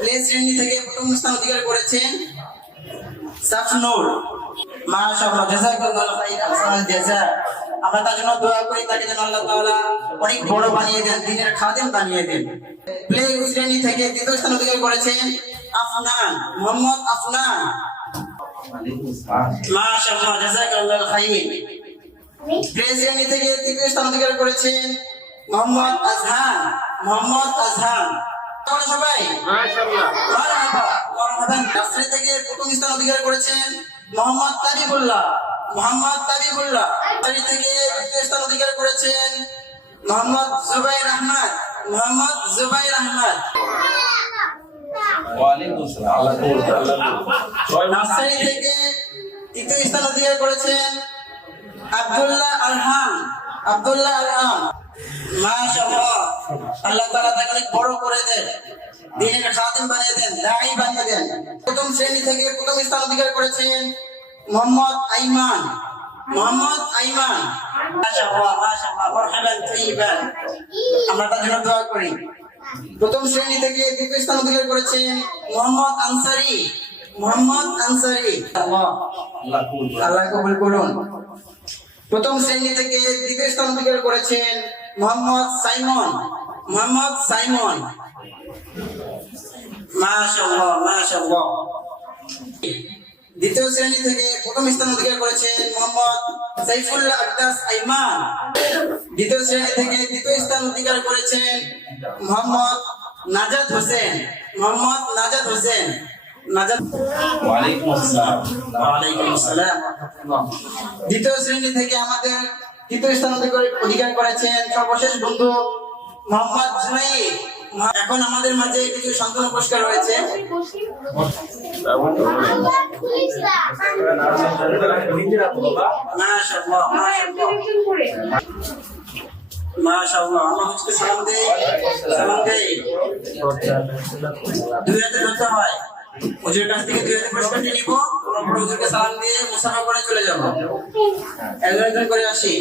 Play শ্রেণী থেকে প্রথম স্থান অধিকার করেছেন সাফনুর। মাশাআল্লাহ, জাযাকাল্লাহু খাইরান, আহসানাল জাযা। আমরা তার জন্য দোয়া করি, তাকে যেন আল্লাহ তাআলা অনেক বড় বানিয়ে দেন, দ্বীনের খাদেম বানিয়ে দেন। প্লে শ্রেণী থেকে দ্বিতীয় স্থান অধিকার করেছেন আফনান, মোহাম্মদ আফনান। মাশাআল্লাহ, জাযাকাল্লাহু খাইরান। প্লে শ্রেণী থেকে তৃতীয় স্থান অধিকার করেছেন মোহাম্মদ আজহান, মোহাম্মদ আজহান। সবাই মাশাআল্লাহ, মারহাবা, মারহাবান। নার্সারি থেকে প্রথম স্থান অধিকার করেছেন মোহাম্মদ তাবিবুল্লাহ, মোহাম্মদ তাবিবুল্লাহ। নার্সারি থেকে দ্বিতীয় স্থান অধিকার করেছেন মোহাম্মদ জুবাইর আহমদ, মোহাম্মদ জুবাইর আহমদ। ওয়ালাইকুম আসসালাম। আল্লাহ কবুল করুন। নার্সারি থেকে তৃতীয় স্থান অধিকার করেছেন আব্দুল্লাহ আরহাম, আব্দুল্লাহ আরহাম। মাশাআল্লাহ, আল্লাহ তাআলা তাকে অনেক বড় করে দেন, দ্বীনের খাদেম বানিয়ে দেন, দাঈ বানিয়ে দেন। প্রথম শ্রেণী থেকে প্রথম স্থান অধিকার করেছেন মোহাম্মদ আইমান, মোহাম্মদ আইমান। মাশাআল্লাহ, মাশাআল্লাহ, মারহাবান তাইয়িবান। আমরা তার জন্য দোয়া করি। প্রথম শ্রেণী থেকে দ্বিতীয় স্থান অধিকার করেছেন মোহাম্মদ আনসারী, মোহাম্মদ আনসারী। আল্লাহ আল্লাহ কবুল করুন। প্রথম শ্রেণী থেকে দ্বিতীয় স্থান অধিকার করেছেন মোহাম্মদ সাইমন, মোহাম্মদ সাইমন। মাশাআল্লাহ, মাশাআল্লাহ। দ্বিতীয় শ্রেণী থেকে প্রথম স্থান অধিকার করেছেন মোহাম্মদ সাইফুল্লাহ আকদাস আইমান। দ্বিতীয় শ্রেণী থেকে দ্বিতীয় স্থান অধিকার করেছেন মোহাম্মদ নাজাত হোসেন, মোহাম্মদ নাজাত হোসেন। নাজাত। ওয়ালাইকুম আসসালাম। ওয়ালাইকুম আসসালাম। দ্বিতীয় শ্রেণী থেকে আমাদের তৃতীয় স্থান অধিকার করেছেন সর্বশেষ বন্ধু মোহাম্মদ জুনাইদ। এখন আমাদের মাঝে কিছু সান্ত্বনা পুরস্কার রয়েছে। মাশাআল্লাহ, মাশাআল্লাহ। আমরা হচ্ছে সালাম দেই, সালাম দেই। দুই হাতে ধরতে হয়। হুজুরের কাছ থেকে দুই হাতে পুরস্কার নিয়ে নিব, তারপর হুজুরকে সালাম দিয়ে মুসাফা করে চলে যাব। একজন একজন করে আসি।